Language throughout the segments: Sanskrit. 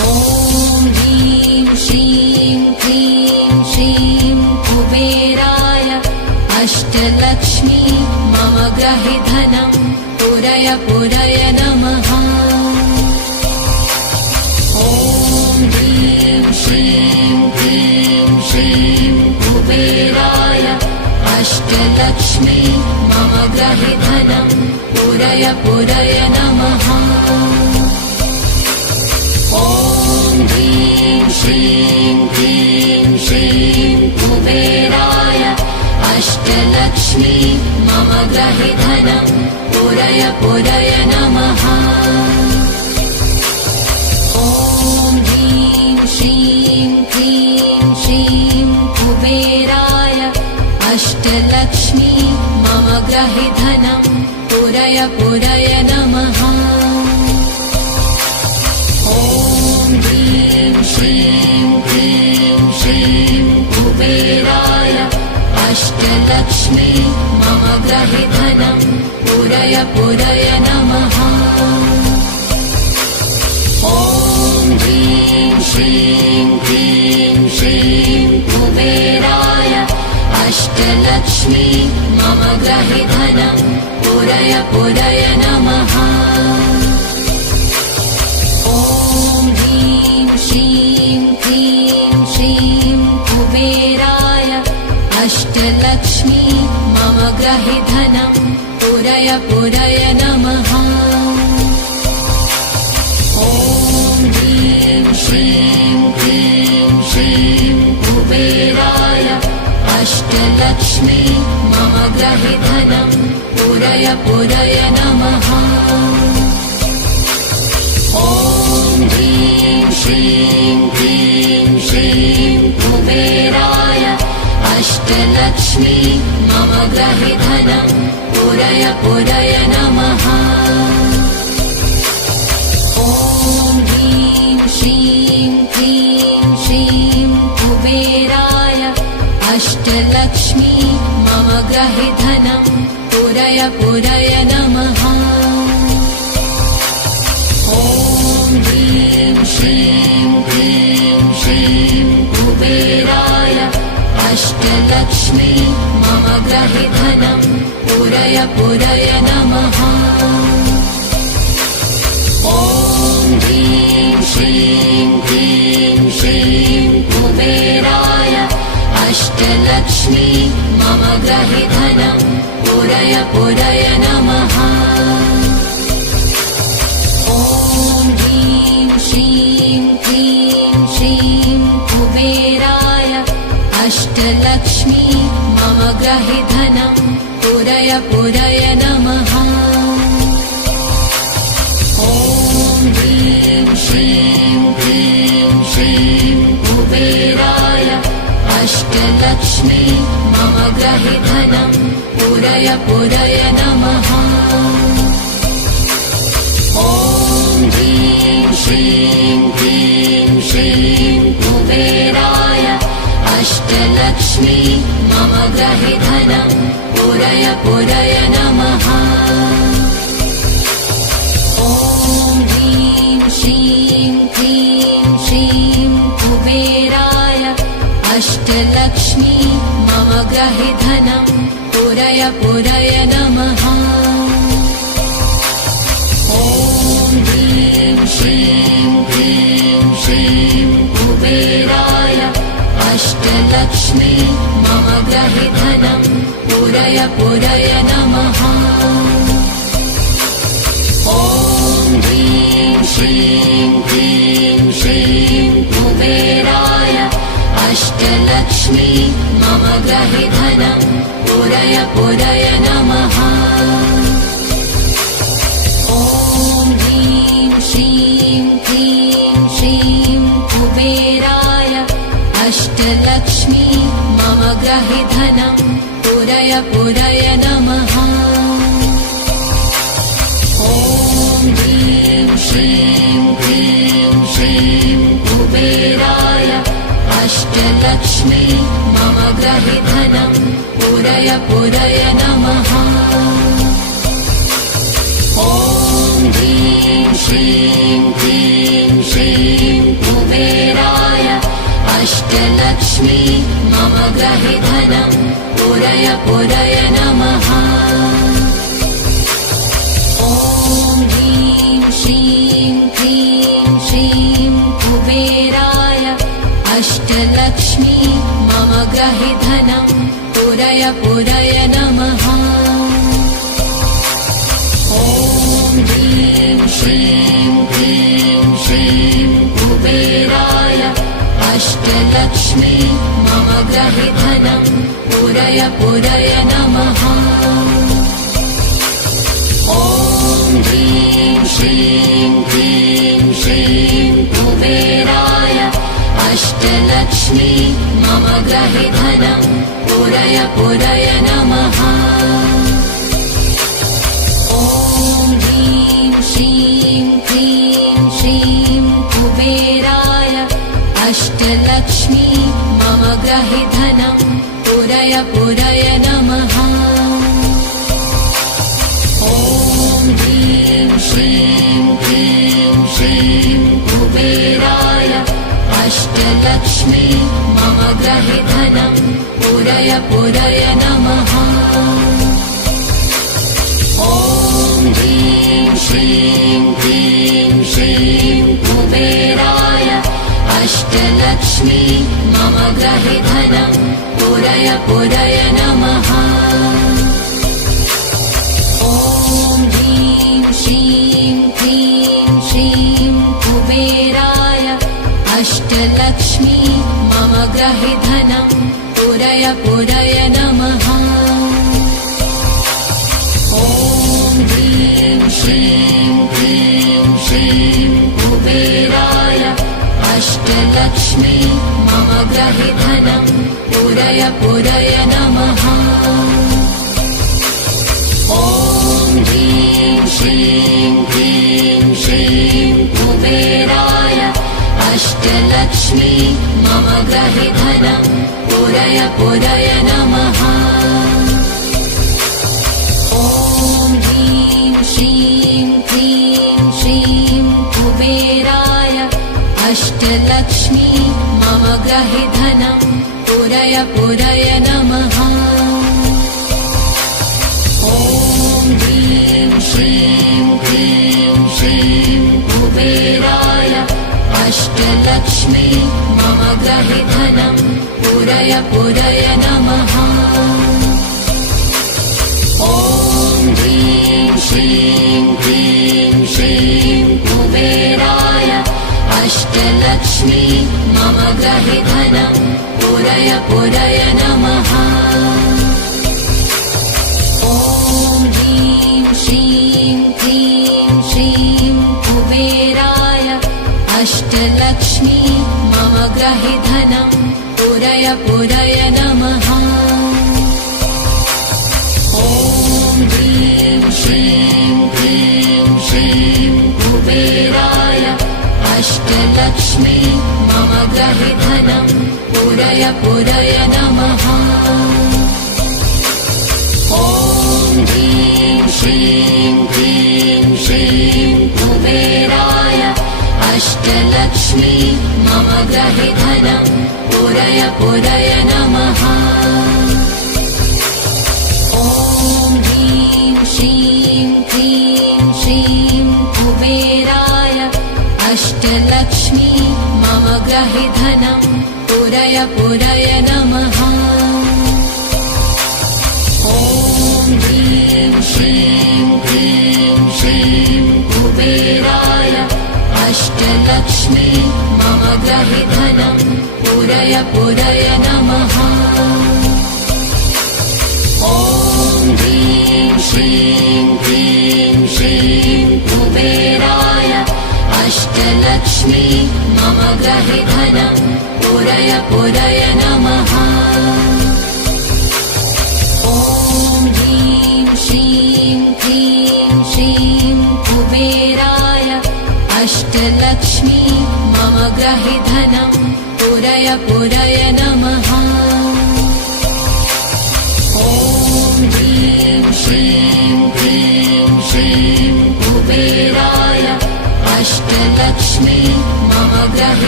ॐ ह्रीं श्रीं क्लीं श्रीं कुबेराय अष्टलक्ष्मी मम गृहे धनं पुरय पुरय नमः। ॐ ह्रीं श्रीं क्लीं श्रीं कुबेराय अष्टलक्ष्मी मम गृहे धनं पुरय पुरय नमः। ॐ ह्रीं श्रीं क्लीं श्रीं कुबेराय अष्टलक्ष्मी मम गृहे धनं पुरय पुरय नमः। ॐ ह्रीं श्रीं क्लीं श्रीं कुबेराय अष्टलक्ष्मी मम गृहे धनं पुरय पुरय नमः। ॐ ह्रीं श्रीं क्लीं श्रीं कुबेराय अष्टलक्ष्मी मम गृहे धनं पुरय पुरय नमः। ॐ ह्रीं श्रीं क्लीं श्रीं कुबेराय अष्टलक्ष्मी मम गृहे धनं पुरय पुरय नमः। ॐ ह्रीं श्रीं क्लीं श्रीं कुबेराय अष्टलक्ष्मी मम गृहे धनं पुरय पुरय नमः। ॐ ह्रीं श्रीं क्लीं श्रीं कुबेराय अष्टलक्ष्मी मम गृहे धनं पुरय पुरय नमः। ॐ ह्रीं श्रीं क्लीं श्रीं कुबेराय अष्टलक्ष्मी मम गृहे धनं पुरय पुरय नमः। ॐ ह्रीं श्रीं क्लीं श्रीं कुबेराय अष्टलक्ष्मी मम गृहे धनं पुरय पुरय नमः। ॐ ह्रीं श्रीं क्लीं श्रीं कुबेराय अष्टलक्ष्मी मम गृहे धनं पुरय पुरय नमः। ॐ ह्रीं श्रीं क्लीं श्रीं कुबेराय अष्टलक्ष्मी मम गृहे धनं पुरय पुरय नमः। ॐ ह्रीं श्रीं क्लीं श्रीं कुबेराय अष्टलक्ष्मी मम गृहे धनं पुरय पुरय नमः। ॐ ह्रीं श्रीं क्लीं श्रीं कुबेराय अष्टलक्ष्मी मम गृहे धनं पुरय पुरय नमः। ॐ ह्रीं श्रीं क्लीं श्रीं कुबेराय अष्टलक्ष्मी मम गृहे धनं पुरय पुरय नमः। ॐ ह्रीं श्रीं क्लीं श्रीं कुबेराय अष्टलक्ष्मी मम गृहे धनं पुरय पुरय नमः। ॐ ह्रीं श्रीं क्लीं श्रीं कुबेराय अष्टलक्ष्मी मम गृहे धनं पुरय पुरय नमः। ॐ ह्रीं श्रीं क्लीं श्रीं कुबेराय अष्टलक्ष्मी मम गृहे धनं पुरय पुरय नमः। ॐ ह्रीं श्रीं क्लीं श्रीं कुबेराय अष्टलक्ष्मी मम गृहे धनं पुरय पुरय नमः। ॐ ह्रीं श्रीं क्लीं श्रीं कुबेराय अष्टलक्ष्मी मम गृहे धनं पुरय पुरय नमः। ॐ ह्रीं श्रीं क्लीं श्रीं कुबेराय अष्टलक्ष्मी मम गृहे धनं पूरय पूरय नमः। ॐ ह्रीं श्रीं क्लीं श्रीं कुबेराय अष्टलक्ष्मी मम गृहे धनं पूरय पूरय नमः। ॐ ह्रीं श्रीं क्लीं श्रीं कुबेराय अष्टलक्ष्मी मम गृहे धनं पूरय पूरय नमः। ॐ ह्रीं श्रीं क्लीं श्रीं कुबेराय अष्टलक्ष्मी मम गृहे धनं पूरय पूरय नमः। ॐ ह्रीं श्रीं क्लीं श्रीं कुबेराय अष्टलक्ष्मी मम गृहे धनं पूरय पूरय नमः। ॐ ह्रीं श्रीं क्लीं श्रीं कुबेराय अष्टलक्ष्मी मम गृहे धनं पूरय पूरय नमः। ॐ ह्रीं श्रीं क्लीं श्रीं कुबेराय अष्टलक्ष्मी मम गृहे धनं पूरय पूरय नमः। ॐ ह्रीं श्रीं क्लीं श्रीं कुबेराय अष्टलक्ष्मी मम गृहे धनं पूरय पूरय नमः। ॐ ह्रीं श्रीं क्लीं श्रीं कुबेराय अष्टलक्ष्मी मम गृहे धनं पूरय पूरय नमः। ॐ ह्रीं श्रीं क्लीं श्रीं कुबेराय अष्टलक्ष्मी मम गृहे धनं पूरय पूरय नमः। ॐ ह्रीं श्रीं क्लीं श्रीं कुबेराय अष्टलक्ष्मी मम गृहे धनं पूरय पूरय नमः। ॐ ह्रीं श्रीं क्लीं श्रीं कुबेराय अष्टलक्ष्मी मम गृहे धनं पूरय पूरय नमः। ॐ ह्रीं श्रीं क्लीं श्रीं कुबेराय अष्टलक्ष्मी मम गृहे धनं पूरय पूरय नमः। ॐ ह्रीं श्रीं क्लीं श्रीं कुबेराय अष्टलक्ष्मी मम गृहे धनं पूरय पूरय नमः। ॐ ह्रीं श्रीं क्लीं श्रीं कुबेराय अष्टलक्ष्मी मम गृहे धनं पूरय पूरय नमः। ॐ ह्रीं श्रीं क्लीं श्रीं कुबेराय अष्टलक्ष्मी मम गृहे धनं पूरय पूरय नमः। ॐ ह्रीं श्रीं क्लीं श्रीं कुबेराय अष्टलक्ष्मी मम गृहे धनं पूरय पूरय नमः। ॐ ह्रीं श्रीं क्लीं श्रीं कुबेराय अष्टलक्ष्मी मम गृहे धनं पूरय पूरय नमः। ॐ ह्रीं श्रीं क्लीं श्रीं कुबेराय अष्टलक्ष्मी मम गृहे धनं पूरय पूरय नमः। ॐ ह्रीं श्रीं क्लीं श्रीं कुबेराय अष्टलक्ष्मी मम गृहे धनं पूरय पूरय नमः। ॐ ह्रीं श्रीं क्लीं श्रीं कुबेराय अष्टलक्ष्मी मम गृहे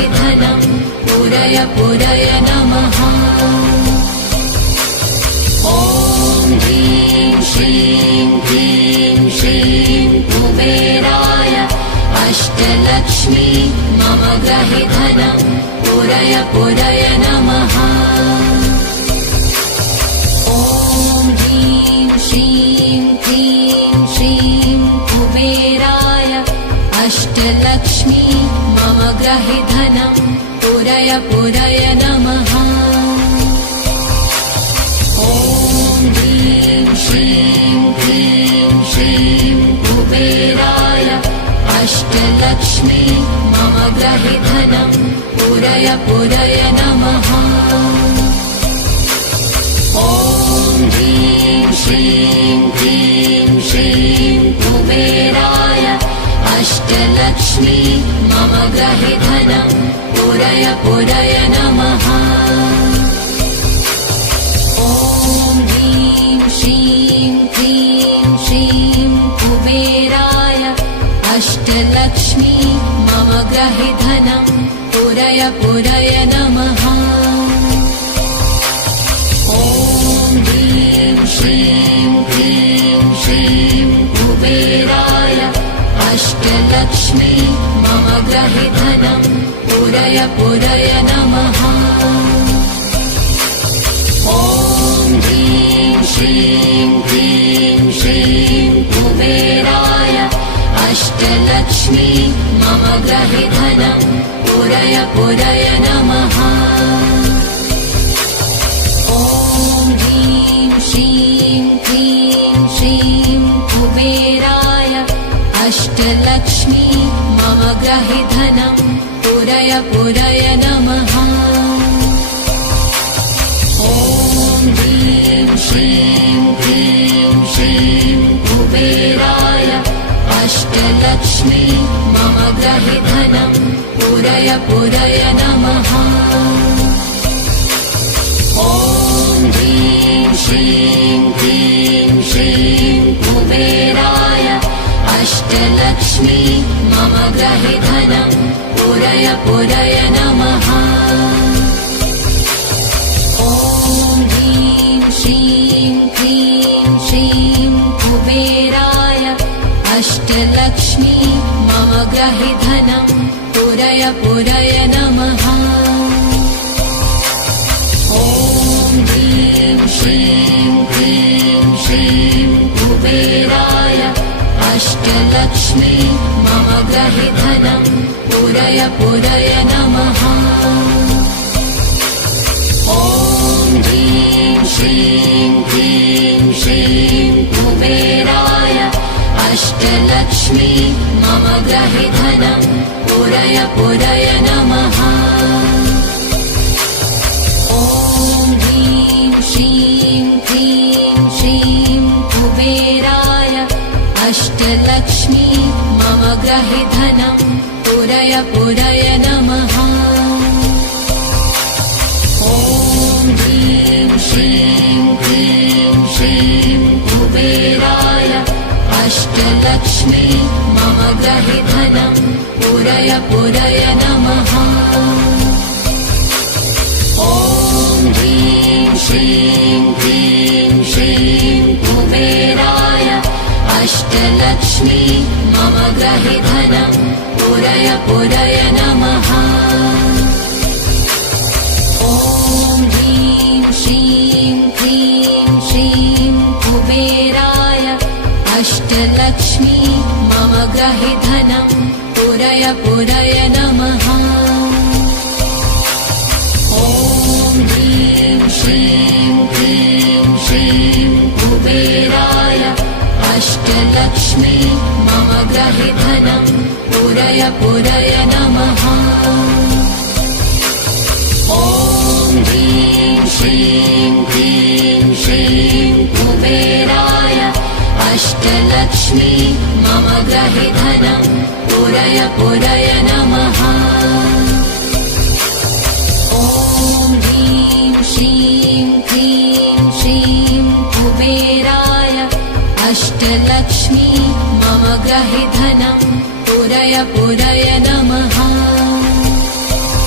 धनं पुरय पुरय नमः। ॐ ह्रीं श्रीं क्लीं श्रीं कुबेराय अष्टलक्ष्मी मम गृहे धनं पुरय पुरय नमः। ॐ ह्रीं श्रीं क्लीं श्रीं कुबेराय अष्टलक्ष्मी मम गृहे धनं पुरय पुरय नमः। ॐ ह्रीं श्रीं क्लीं श्रीं कुबेराय अष्टलक्ष्मी मम गृहे धनं पुरय पुरय नमः। ॐ ह्रीं श्रीं क्लीं श्रीं कुबेराय अष्टलक्ष्मी मम गृहे धनं पुरय पुरय नमः। ॐ ह्रीं श्रीं क्लीं श्रीं कुबेराय अष्टलक्ष्मी मम गृहे धनं पुरय पुरय नमः। ॐ ह्रीं श्रीं क्लीं श्रीं कुबेराय अष्टलक्ष्मी मम गृहे धनं पुरय पुरय नमः। ॐ ह्रीं श्रीं क्लीं श्रीं कुबेराय अष्टलक्ष्मी मम गृहे धनं पुरय पुरय नमः। ॐ ह्रीं श्रीं क्लीं श्रीं कुबेराय अष्टलक्ष्मी मम गृहे धनं पुरय पुरय नमः। ॐ ह्रीं श्रीं क्लीं श्रीं कुबेराय अष्टलक्ष्मी मम गृहे धनं पुरय पुरय नमः। ॐ ह्रीं श्रीं क्लीं श्रीं कुबेराय अष्टलक्ष्मी मम गृहे धनं पुरय पुरय नमः। ॐ ह्रीं श्रीं क्लीं श्रीं कुबेराय अष्टलक्ष्मी मम गृहे धनं पुरय पुरय नमः। ॐ ह्रीं श्रीं क्लीं श्रीं कुबेराय अष्टलक्ष्मी मम गृहे धनं पुरय पुरय नमः। ॐ ह्रीं श्रीं क्लीं श्रीं कुबेराय अष्टलक्ष्मी मम गृहे धनं पुरय पुरय नमः। ॐ ह्रीं श्रीं क्लीं श्रीं कुबेराय अष्टलक्ष्मी मम गृहे धनं पुरय पुरय नमः। ॐ ह्रीं श्रीं क्लीं श्रीं कुबेराय अष्टलक्ष्मी मम गृहे धनं पुरय पुरय नमः। ॐ ह्रीं श्रीं क्लीं श्रीं कुबेराय अष्टलक्ष्मी मम गृहे धनं पुरय पुरय नमः। ॐ ह्रीं श्रीं क्लीं श्रीं कुबेराय अष्टलक्ष्मी मम गृहे धनं पुरय पुरय नमः। ॐ ह्रीं श्रीं क्लीं श्रीं कुबेराय अष्टलक्ष्मी मम गृहे धनं पुरय पुरय नमः। ॐ ह्रीं श्रीं क्लीं श्रीं कुबेराय अष्टलक्ष्मी मम गृहे धनं पुरय पुरय नमः। ॐ ह्रीं श्रीं क्लीं श्रीं कुबेराय अष्टलक्ष्मी मम गृहे धनं पुरय पुरय नमः। ॐ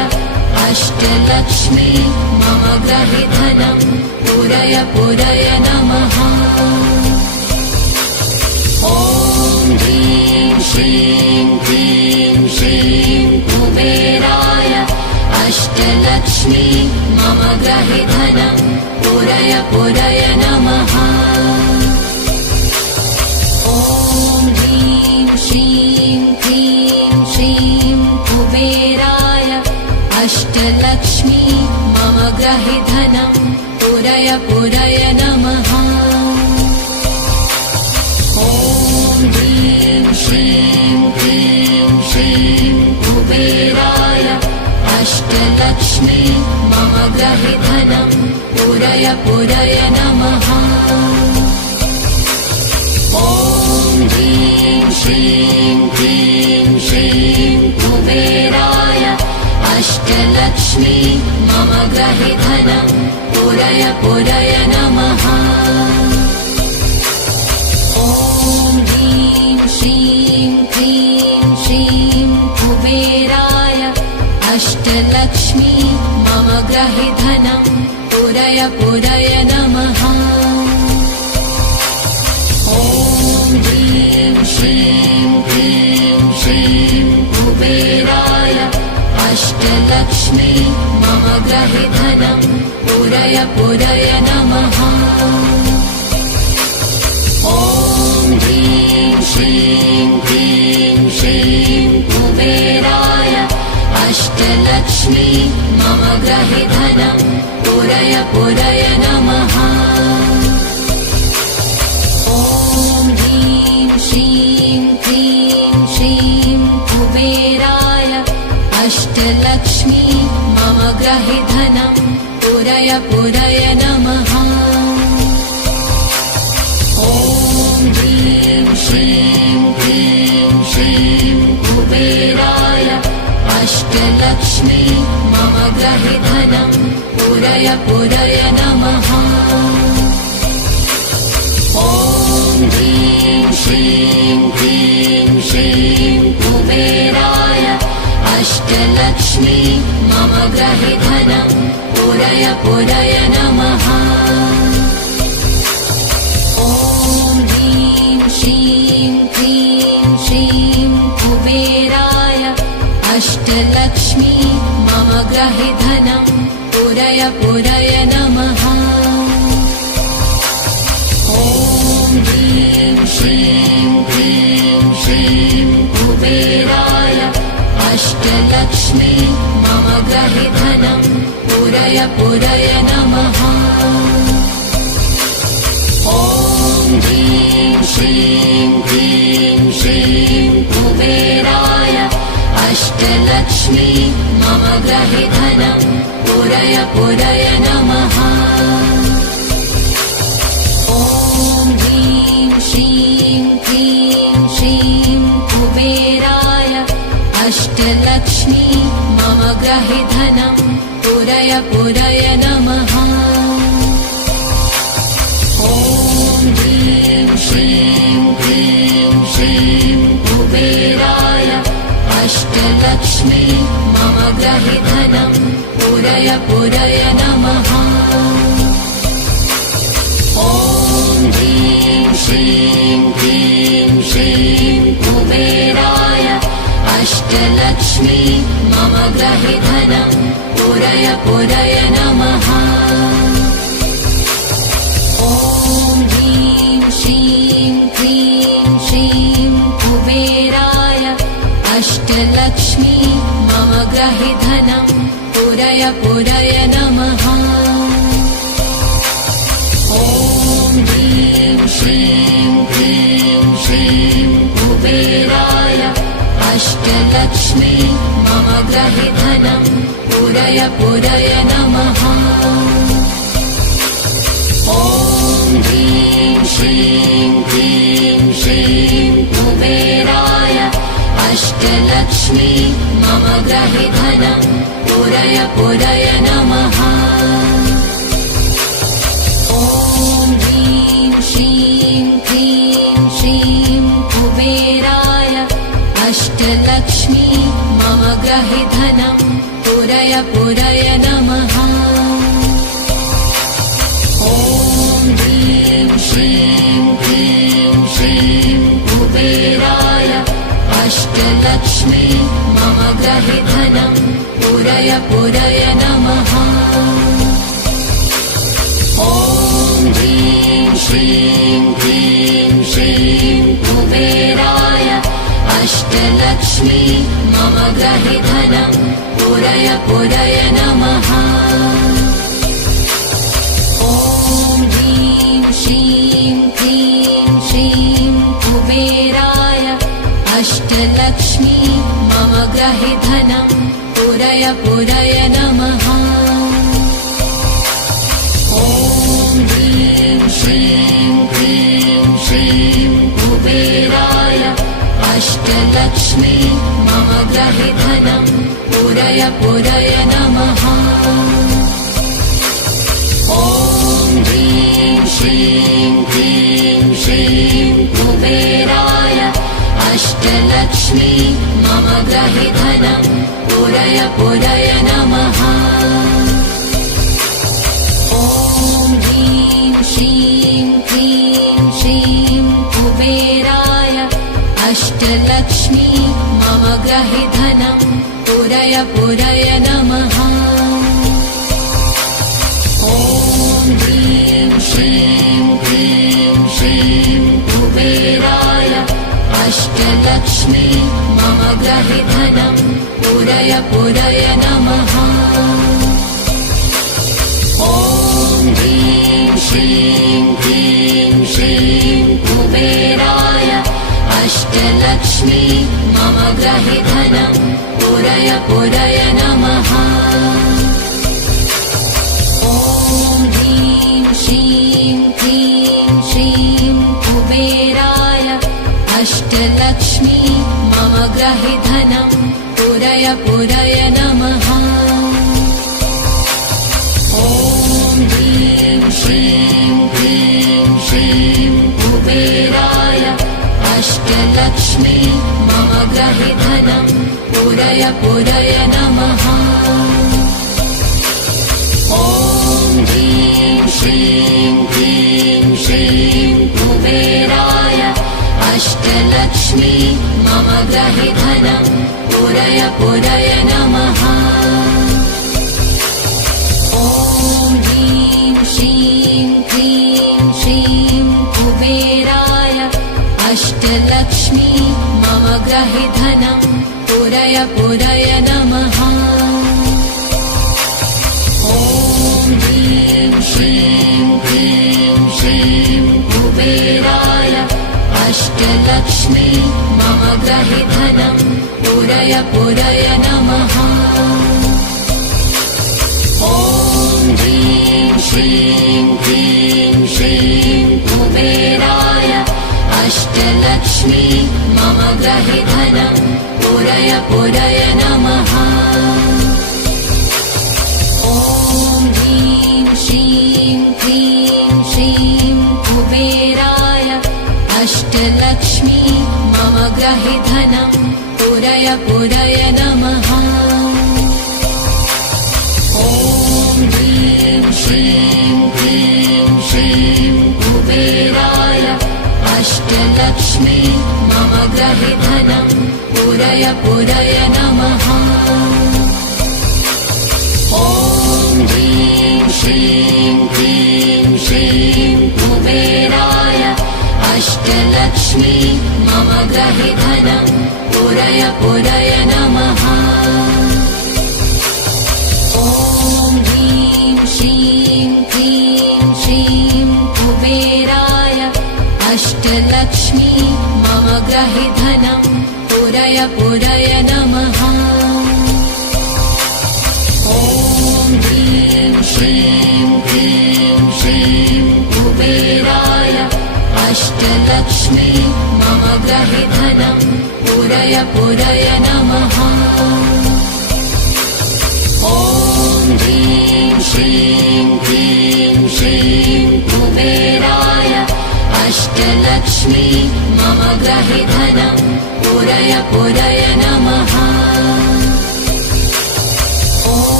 अष्टलक्ष्मी मम ग्रहे धनं पूरय पूरय नमः। ॐ ह्रीं श्रीं क्लीं श्रीं कुबेराय अष्टलक्ष्मी मम ग्रहे धनं पूरय पूरय नमः। ॐ ह्रीं श्रीं क्लीं श्रीं कुबेराय अष्टलक्ष्मी मम ग्रहे धनं पूरय पूरय नमः। ॐ ह्रीं श्रीं क्लीं श्रीं कुबेराय अष्टलक्ष्मी मम ग्रहे धनं पूरय पूरय नमः। ॐ ह्रीं श्रीं क्लीं श्रीं कुबेराय अष्टलक्ष्मी मम ग्रहे धनं पूरय पूरय नमः। ॐ ह्रीं श्रीं क्लीं श्रीं कुबेराय अष्टलक्ष्मी मम ग्रहे धनं पूरय पूरय नमः। ॐ ह्रीं श्रीं क्लीं श्रीं कुबेराय अष्टलक्ष्मी मम ग्रहे धनं पूरय पूरय नमः। ॐ ह्रीं श्रीं क्लीं श्रीं कुबेराय अष्टलक्ष्मी मम ग्रहे धनं पूरय पूरय नमः। ॐ ह्रीं श्रीं क्लीं श्रीं कुबेराय अष्टलक्ष्मी मम ग्रहे धनं पूरय पूरय नमः। ॐ ह्रीं श्रीं क्लीं श्रीं कुबेराय अष्टलक्ष्मी मम ग्रहे धनं पूरय पूरय नमः। ॐ ह्रीं श्रीं क्लीं श्रीं कुबेराय अष्टलक्ष्मी मम ग्रहे धनं पूरय पूरय नमः। ॐ ह्रीं श्रीं क्लीं श्रीं कुबेराय अष्टलक्ष्मी मम ग्रहे धनं पूरय पूरय नमः। ॐ ह्रीं श्रीं क्लीं श्रीं कुबेराय अष्टलक्ष्मी मम ग्रहे धनं पूरय पूरय नमः। ॐ ह्रीं श्रीं क्लीं श्रीं कुबेराय अष्टलक्ष्मी मम ग्रहे धनं पूरय पूरय नमः। ॐ ह्रीं श्रीं क्लीं श्रीं कुबेराय अष्टलक्ष्मी मम ग्रहे धनं पूरय पूरय नमः। ॐ ह्रीं श्रीं क्लीं श्रीं कुबेराय अष्टलक्ष्मी मम ग्रहे धनं पूरय पूरय नमः। ॐ ह्रीं श्रीं क्लीं श्रीं कुबेराय अष्टलक्ष्मी मम ग्रहे धनं पूरय पूरय नमः। ॐ ह्रीं श्रीं क्लीं श्रीं कुबेराय अष्टलक्ष्मी मम ग्रहे धनं पूरय पूरय नमः। ॐ ह्रीं श्रीं क्लीं श्रीं कुबेराय अष्टलक्ष्मी मम ग्रहे धनं पूरय पूरय नमः। ॐ ह्रीं श्रीं क्लीं श्रीं कुबेराय अष्टलक्ष्मी मम ग्रहे धनं पूरय पूरय नमः। ॐ ह्रीं श्रीं क्लीं श्रीं कुबेराय अष्टलक्ष्मी मम ग्रहे धनं पूरय पूरय पूरय नमः। ॐ ह्रीं श्रीं क्लीं श्रीं कुबेराय अष्टलक्ष्मी मम गृहे धनं पूरय पूरय नमः। ॐ ह्रीं श्रीं क्लीं श्रीं कुबेराय अष्टलक्ष्मी मम गृहे धनं पूरय पूरय नमः। ॐ ह्रीं श्रीं क्लीं श्रीं कुबेराय अष्टलक्ष्मी मम गृहे धनं पूरय पूरय नमः। ॐ ह्रीं श्रीं क्लीं श्रीं कुबेराय अष्टलक्ष्मी मम गृहे धनं पूरय पूरय नमः। ॐ ह्रीं श्रीं क्लीं श्रीं कुबेराय अष्टलक्ष्मी मम गृहे धनं पूरय पूरय नमः। ॐ ह्रीं श्रीं क्लीं श्रीं कुबेराय अष्टलक्ष्मी मम गृहे धनं पूरय पूरय नमः। ॐ ह्रीं श्रीं क्लीं श्रीं कुबेराय अष्टलक्ष्मी मम गृहे धनं पूरय पूरय नमः। ॐ ह्रीं श्रीं क्लीं श्रीं कुबेराय अष्टलक्ष्मी मम गृहे धनं पूरय पूरय नमः। ॐ ह्रीं श्रीं क्लीं श्रीं कुबेराय अष्टलक्ष्मी मम गृहे धनं पूरय पूरय नमः। ॐ ह्रीं श्रीं क्लीं श्रीं कुबेराय अष्टलक्ष्मी मम गृहे धनं पूरय पूरय नमः। ॐ ह्रीं श्रीं क्लीं श्रीं कुबेराय अष्टलक्ष्मी मम गृहे धनं पूरय पूरय नमः। ॐ ह्रीं श्रीं क्लीं श्रीं कुबेराय अष्टलक्ष्मी मम गृहे धनं पूरय पूरय नमः। ॐ ह्रीं श्रीं क्लीं श्रीं कुबेराय अष्टलक्ष्मी मम गृहे धनं पूरय पूरय नमः। ॐ ह्रीं श्रीं क्लीं श्रीं कुबेराय अष्टलक्ष्मी मम गृहे धनं पूरय पूरय नमः। ॐ ह्रीं श्रीं क्लीं श्रीं कुबेराय अष्टलक्ष्मी मम गृहे धनं पूरय पूरय नमः। ॐ ह्रीं श्रीं क्लीं श्रीं कुबेराय अष्टलक्ष्मी मम गृहे धनं पूरय पूरय नमः। ॐ ह्रीं श्रीं क्लीं श्रीं कुबेराय अष्टलक्ष्मी मम गृहे धनं पूरय पूरय नमः। ॐ ह्रीं श्रीं क्लीं श्रीं कुबेराय अष्टलक्ष्मी मम गृहे धनं पूरय पूरय नमः। ॐ ह्रीं श्रीं क्लीं श्रीं कुबेराय अष्टलक्ष्मी मम गृहे धनं पूरय पूरय नमः। ॐ ह्रीं श्रीं क्लीं श्रीं कुबेराय अष्टलक्ष्मी मम गृहे धनं पूरय पूरय नमः। ॐ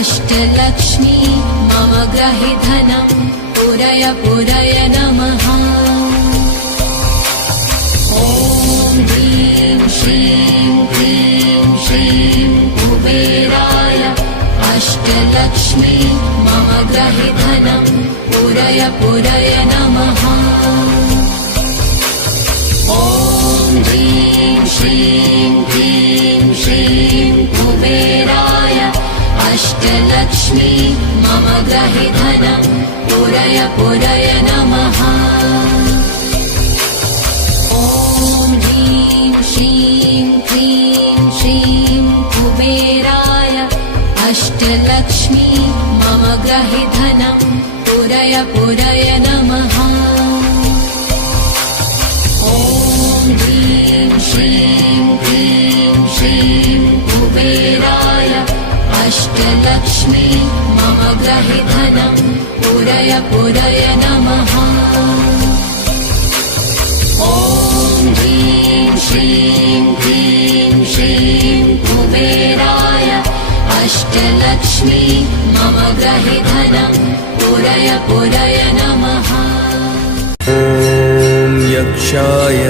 अष्टलक्ष्मी मम गृहे धनं पुरय पुरय नमः। ॐ ह्रीं श्रीं क्लीं श्रीं कुबेराय अष्टलक्ष्मी मम गृहे धनं पुरय पुरय नमः। ॐ ह्रीं श्रीं क्लीं श्रीं कुबेराय अष्टलक्ष्मी मम गृहे धनं पुरय पुरय नमः। ॐ ह्रीं श्रीं क्लीं श्रीं कुबेराय अष्टलक्ष्मी मम गृहे धनं पुरय पुरय नमः। ॐ ह्रीं श्रीं क्लीं श्रीं कुबेराय अष्टलक्ष्मी मम गृहे धनं पुरय पुरय नमः। ॐ ह्रीं श्रीं क्लीं श्रीं कुबेराय अष्टलक्ष्मी मम गृहे धनं पुरय पुरय नमः। ॐ यक्षाय